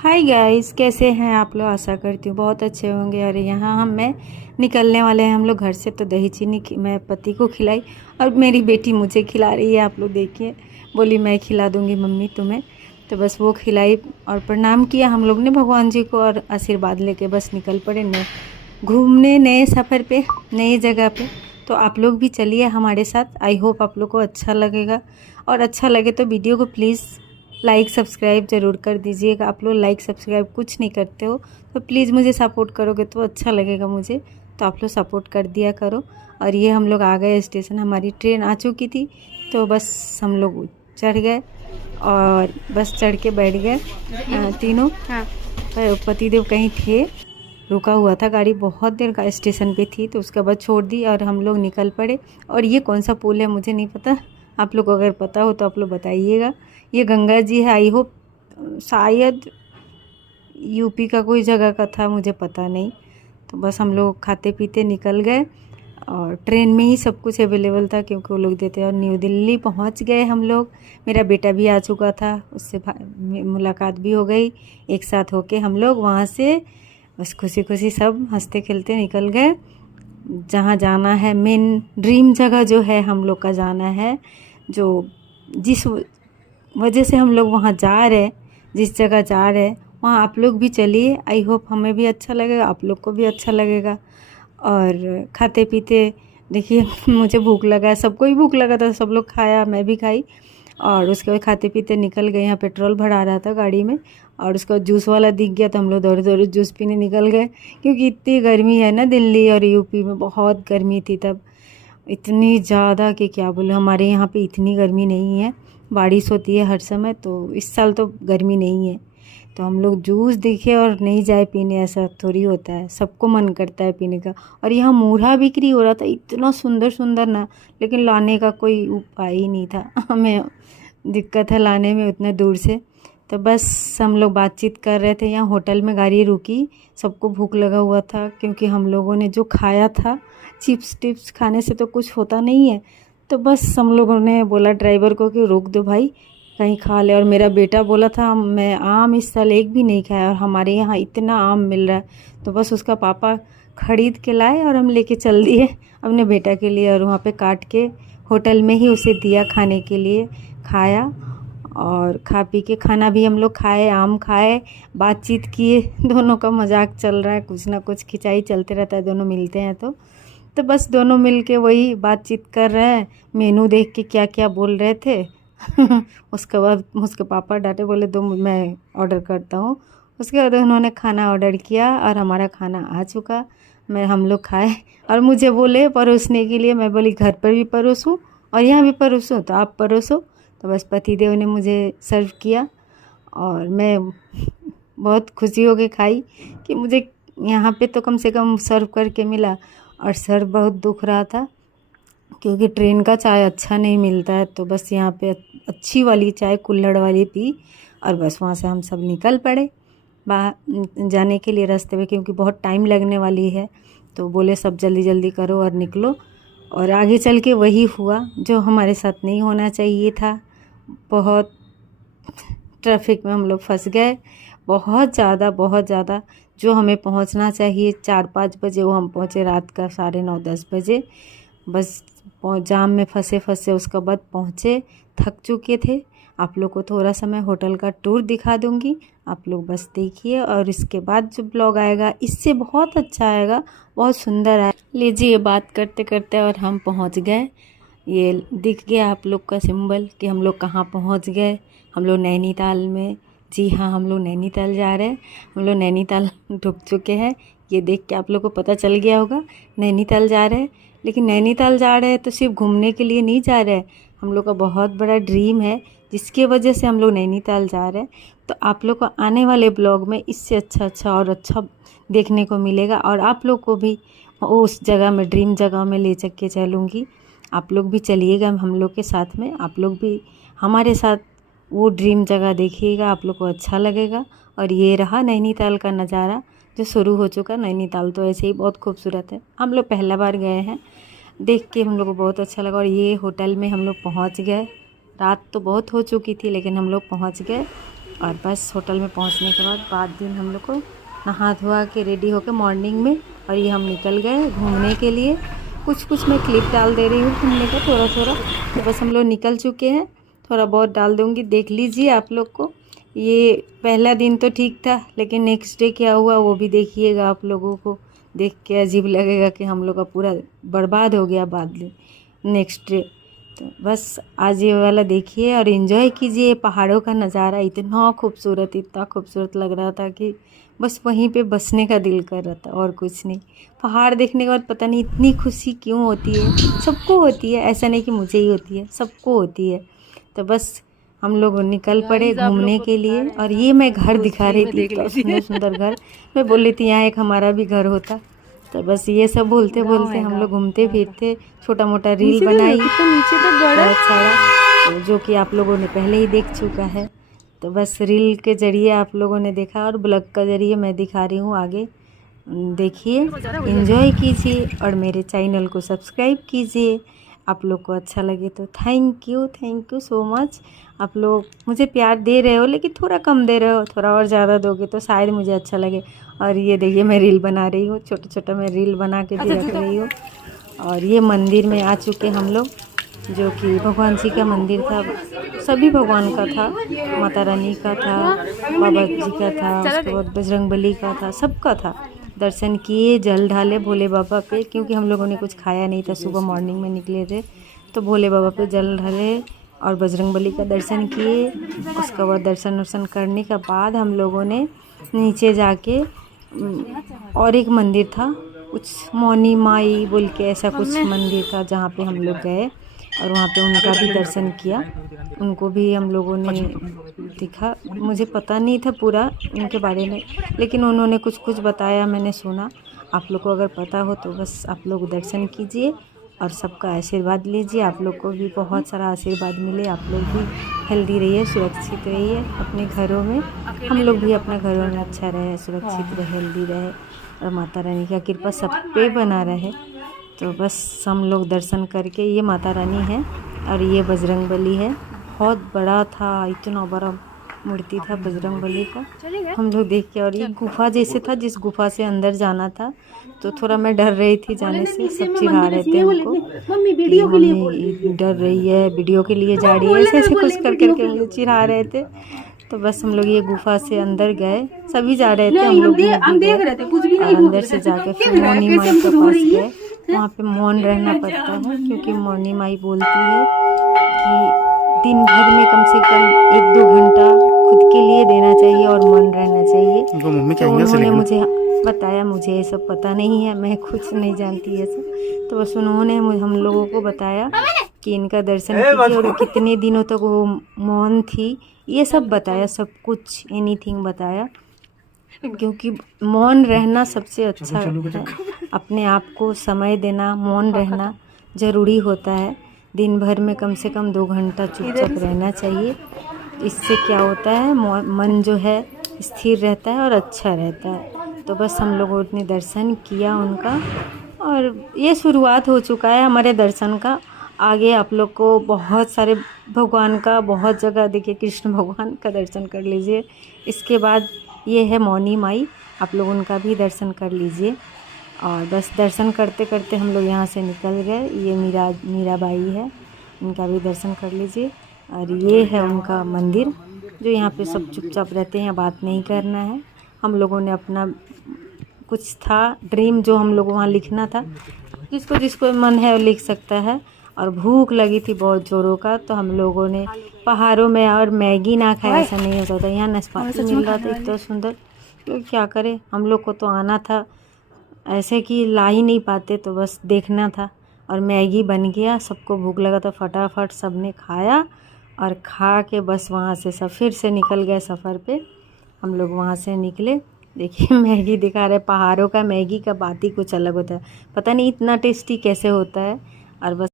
Hi guys, कैसे हैं आप लोग। आशा करती हूँ बहुत अच्छे होंगे। और यहाँ मैं निकलने वाले हैं हम लोग घर से। तो दही चीनी मैं पति को खिलाई और मेरी बेटी मुझे खिला रही है। आप लोग देखिए, बोली मैं खिला दूँगी मम्मी तुम्हें। तो बस वो खिलाई और प्रणाम किया हम लोग ने भगवान जी को और आशीर्वाद लेके बस निकल पड़े नए घूमने, नए सफ़र पे, नई जगह पे। तो आप लोग भी चलिए हमारे साथ। आई होप आप लोग को अच्छा लगेगा। और अच्छा लगे तो वीडियो को प्लीज़ लाइक सब्सक्राइब ज़रूर कर दीजिएगा। आप लोग लाइक सब्सक्राइब कुछ नहीं करते हो, तो प्लीज़ मुझे सपोर्ट करोगे तो अच्छा लगेगा मुझे। तो आप लोग सपोर्ट कर दिया करो। और ये हम लोग आ गए स्टेशन, हमारी ट्रेन आ चुकी थी। तो बस हम लोग चढ़ गए और बस चढ़ के बैठ गए तीनों। हाँ। पतिदेव कहीं थे, रुका हुआ था गाड़ी, बहुत देर का स्टेशन पे थी। तो उसके बाद छोड़ दी और हम लोग निकल पड़े। और ये कौन सा पुल है मुझे नहीं पता, आप लोग को अगर पता हो तो आप लोग बताइएगा। ये गंगा जी है, आई होप शायद यूपी का कोई जगह का था, मुझे पता नहीं। तो बस हम लोग खाते पीते निकल गए और ट्रेन में ही सब कुछ अवेलेबल था क्योंकि वो लोग देते। और न्यू दिल्ली पहुंच गए हम लोग। मेरा बेटा भी आ चुका था, उससे मुलाकात भी हो गई। एक साथ होके हम लोग वहाँ से बस खुशी खुशी सब हंसते खेलते निकल गए। जहाँ जाना है, मेन ड्रीम जगह जो है हम लोग का जाना है, जो जिस वजह से हम लोग वहाँ जा रहे, जिस जगह जा रहे वहाँ आप लोग भी चलिए। आई होप हमें भी अच्छा लगेगा, आप लोग को भी अच्छा लगेगा। और खाते पीते देखिए मुझे भूख लगा है, सबको ही भूख लगा था, सब लोग खाया, मैं भी खाई। और उसके बाद खाते पीते निकल गए। यहाँ पेट्रोल भरा रहा था गाड़ी में और उसका जूस वाला दिख गया तो हम लोग दौड़े दौड़े जूस पीने निकल गए। क्योंकि इतनी गर्मी है ना, दिल्ली और यूपी में बहुत गर्मी थी तब, इतनी ज़्यादा कि क्या बोले। हमारे यहाँ पे इतनी गर्मी नहीं है, बारिश होती है हर समय, तो इस साल तो गर्मी नहीं है। तो हम लोग जूस दिखे और नहीं जाए पीने, ऐसा थोड़ी होता है, सबको मन करता है पीने का। और यहाँ मूढ़ा बिक्री हो रहा था, इतना सुंदर सुंदर ना, लेकिन लाने का कोई उपाय ही नहीं था हमें दिक्कत है लाने में उतना दूर से। तो बस हम लोग बातचीत कर रहे थे। यहाँ होटल में गाड़ी रुकी, सबको भूख लगा हुआ था क्योंकि हम लोगों ने जो खाया था, चिप्स टिप्स खाने से तो कुछ होता नहीं है। तो बस हम लोगों ने बोला ड्राइवर को कि रोक दो भाई, कहीं खा ले। और मेरा बेटा बोला था मैं आम इस साल एक भी नहीं खाया और हमारे यहाँ इतना आम मिल रहा है। तो बस उसका पापा ख़रीद के लाए और हम लेके चल दिए अपने बेटा के लिए। और वहाँ पे काट के होटल में ही उसे दिया खाने के लिए, खाया। और खा पी के खाना भी हम लोग खाए, आम खाए, बातचीत किए। दोनों का मजाक चल रहा है, कुछ ना कुछ खिंचाई चलते रहता है दोनों मिलते हैं तो बस दोनों मिल के वही बातचीत कर रहे हैं। मेनू देख के क्या क्या बोल रहे थे उसके बाद उसके पापा डांटे, बोले दो मैं ऑर्डर करता हूँ। उसके बाद उन्होंने खाना ऑर्डर किया और हमारा खाना आ चुका। हम लोग खाए और मुझे बोले परोसने के लिए। मैं बोली घर पर भी परोसूँ और यहाँ भी परोसूँ, तो आप परोसो। तो बस पतिदेव ने मुझे सर्व किया और मैं बहुत खुशी हो गई खाई कि मुझे यहाँ पे तो कम से कम सर्व करके मिला। और सर बहुत दुख रहा था क्योंकि ट्रेन का चाय अच्छा नहीं मिलता है। तो बस यहाँ पे अच्छी वाली चाय कुल्हड़ वाली पी और बस वहाँ से हम सब निकल पड़े बाहर जाने के लिए रास्ते में, क्योंकि बहुत टाइम लगने वाली है। तो बोले सब जल्दी जल्दी करो और निकलो। और आगे चल के वही हुआ जो हमारे साथ नहीं होना चाहिए था। बहुत ट्रैफिक में हम लोग फंस गए, बहुत ज़्यादा। जो हमें पहुंचना चाहिए 4-5 बजे, वो हम पहुंचे रात का 9:30-10 बजे। बस जाम में फंसे फंसे उसके बाद पहुंचे, थक चुके थे। आप लोग को थोड़ा सा मैं होटल का टूर दिखा दूंगी, आप लोग बस देखिए। और इसके बाद जो ब्लॉग आएगा इससे बहुत अच्छा आएगा, बहुत सुंदर है। लीजिए, बात करते करते और हम पहुंच गए। ये दिख गया आप लोग का सिंबल कि हम लोग कहाँ पहुंच गए। हम लोग नैनीताल में, जी हाँ, हम लोग नैनीताल जा रहे हैं। हम लोग नैनीताल ढुक चुके हैं। ये देख के आप लोग को पता चल गया होगा नैनीताल जा रहे हैं। लेकिन नैनीताल जा रहे हैं तो सिर्फ घूमने के लिए नहीं जा रहे हैं, हम लोग का बहुत बड़ा ड्रीम है जिसके वजह से हम लोग नैनीताल जा रहे हैं। तो आप लोग को आने वाले ब्लॉग में इससे अच्छा और अच्छा देखने को मिलेगा। और आप लोग को भी उस जगह में, ड्रीम जगह में ले चल के चलूँगी। आप लोग भी चलिएगा हम लोग के साथ में, आप लोग भी हमारे साथ वो ड्रीम जगह देखिएगा, आप लोग को अच्छा लगेगा। और ये रहा नैनीताल का नज़ारा जो शुरू हो चुका। नैनीताल तो ऐसे ही बहुत खूबसूरत है, हम लोग पहला बार गए हैं, देख के हम लोग को बहुत अच्छा लगा। और ये होटल में हम लोग पहुंच गए। रात तो बहुत हो चुकी थी लेकिन हम लोग पहुंच गए। और बस होटल में पहुंचने के बाद दिन हम लोग को नहा धोआ के रेडी होकर मॉर्निंग में, और ये हम निकल गए घूमने के लिए। कुछ मैं क्लिप डाल दे रही हूँ घूमने का थोड़ा, तो बस हम लोग निकल चुके हैं। थोड़ा बहुत डाल दूँगी, देख लीजिए आप लोग को। ये पहला दिन तो ठीक था, लेकिन नेक्स्ट डे क्या हुआ वो भी देखिएगा। आप लोगों को देख के अजीब लगेगा कि हम लोग का पूरा बर्बाद हो गया बाद में नेक्स्ट डे। तो बस आज ये वाला देखिए और एंजॉय कीजिए। पहाड़ों का नज़ारा इतना खूबसूरत लग रहा था कि बस वहीं पे बसने का दिल कर रहा था, और कुछ नहीं। पहाड़ देखने के बाद पता नहीं इतनी खुशी क्यों होती है, सबको होती है, ऐसा नहीं कि मुझे ही होती है, सबको होती है। तो बस हम लोग निकल पड़े घूमने के लिए। और ये मैं घर दिखा रही थी, इतना सुंदर घर। मैं बोल रही थी यहाँ एक हमारा भी घर होता। तो बस ये सब बोलते हम लोग घूमते फिरते छोटा मोटा रील बनाई बहुत सारा, जो कि आप लोगों ने पहले ही देख चुका है। तो बस रील के ज़रिए आप लोगों ने देखा, और ब्लॉग का ज़रिए मैं दिखा रही हूँ आगे। देखिए, एंजॉय कीजिए और मेरे चैनल को सब्सक्राइब कीजिए। आप लोग को अच्छा लगे तो थैंक यू सो मच। आप लोग मुझे प्यार दे रहे हो, लेकिन थोड़ा कम दे रहे हो, थोड़ा और ज़्यादा दोगे तो शायद मुझे अच्छा लगे। और ये देखिए मैं रील बना रही हूँ, छोटा मैं रील बना के भी रख रही हूँ। और ये मंदिर में आ चुके हम लोग, जो कि भगवान जी का मंदिर था। सभी भगवान का था, माता रानी का था, बाबा जी का था, उसके बाद बजरंगबली का था, सबका था। दर्शन किए, जल ढाले भोले बाबा पे, क्योंकि हम लोगों ने कुछ खाया नहीं था, सुबह मॉर्निंग में निकले थे। तो भोले बाबा पे जल ढाले और बजरंगबली का दर्शन किए। उसके बाद दर्शन करने के बाद हम लोगों ने नीचे जाके और एक मंदिर था, कुछ मौनी माई बोल के ऐसा कुछ मंदिर था, जहाँ पे हम लोग गए और वहाँ पे उनका भी दर्शन किया। उनको भी हम लोगों ने दिखा, मुझे पता नहीं था पूरा उनके बारे में, लेकिन उन्होंने कुछ बताया, मैंने सुना। आप लोग को अगर पता हो तो बस आप लोग दर्शन कीजिए और सबका आशीर्वाद लीजिए। आप लोग को भी बहुत सारा आशीर्वाद मिले, आप लोग भी हेल्दी रहिए, सुरक्षित रहिए अपने घरों में। हम लोग भी अपने घरों में अच्छा रहे, सुरक्षित रहे, हेल्दी रहे, और माता रानी का कृपा सब पे बना रहे। तो बस हम लोग दर्शन करके, ये माता रानी है और ये बजरंगबली है। बहुत बड़ा था, इतना बड़ा मूर्ति था बजरंगबली का। हम लोग देख के, और ये गुफा जैसे था, जिस गुफा से अंदर जाना था, तो थोड़ा मैं डर रही थी जाने से। सब चिढ़ा रहे थे हमको कि मम्मी डर रही है, वीडियो के लिए जा रही है, ऐसे कुछ करके मुझे चिढ़ा रहे थे। तो बस हम लोग ये गुफा से अंदर गए, सभी जा रहे थे, हम लोग भी गए। और अंदर से जाके फिर मौनी माई के पास गए। वहाँ पे मौन रहना पड़ता है, क्योंकि मौनी माई बोलती है कि दिन भर में कम से कम 1-2 घंटा खुद के लिए देना चाहिए और मौन रहना चाहिए। तो उन्होंने मुझे बताया, मुझे ये सब पता नहीं है, मैं कुछ नहीं जानती ये सब। तो बस उन्होंने हम लोगों को बताया कि इनका दर्शन कीजिए, और कितने दिनों तक वो मौन थी, ये सब बताया, सब कुछ एनीथिंग बताया। क्योंकि मौन रहना सबसे अच्छा है, अपने आप को समय देना, मौन रहना ज़रूरी होता है। दिन भर में कम से कम 2 घंटा चुपचाप रहना चाहिए। इससे क्या होता है, मन जो है स्थिर रहता है और अच्छा रहता है। तो बस हम लोगों ने दर्शन किया उनका, और ये शुरुआत हो चुका है हमारे दर्शन का। आगे आप लोग को बहुत सारे भगवान का, बहुत जगह देखिए, कृष्ण भगवान का दर्शन कर लीजिए। इसके बाद ये है मौनी माई, आप लोग उनका भी दर्शन कर लीजिए। और बस दर्शन करते करते हम लोग यहाँ से निकल गए। ये मीराबाई है, इनका भी दर्शन कर लीजिए। और ये है उनका मंदिर, जो यहाँ पे सब चुपचाप रहते हैं, बात नहीं करना है। हम लोगों ने अपना कुछ था ड्रीम, जो हम लोग वहाँ लिखना था, जिसको मन है वो लिख सकता है। और भूख लगी थी बहुत ज़ोरों का, तो हम लोगों ने पहाड़ों में और मैगी ना खाया ऐसा नहीं हो सकता। यहाँ नाशपाती मिल रहा था इतना सुंदर, तो क्या करें, हम लोग को तो आना था, ऐसे कि ला ही नहीं पाते, तो बस देखना था। और मैगी बन गया, सबको भूख लगा तो फटाफट सबने खाया, और खा के बस वहाँ से सब फिर से निकल गए सफ़र पे। हम लोग वहाँ से निकले, देखिए मैगी दिखा रहे, पहाड़ों का मैगी का बात ही कुछ अलग होता है, पता नहीं इतना टेस्टी कैसे होता है। और बस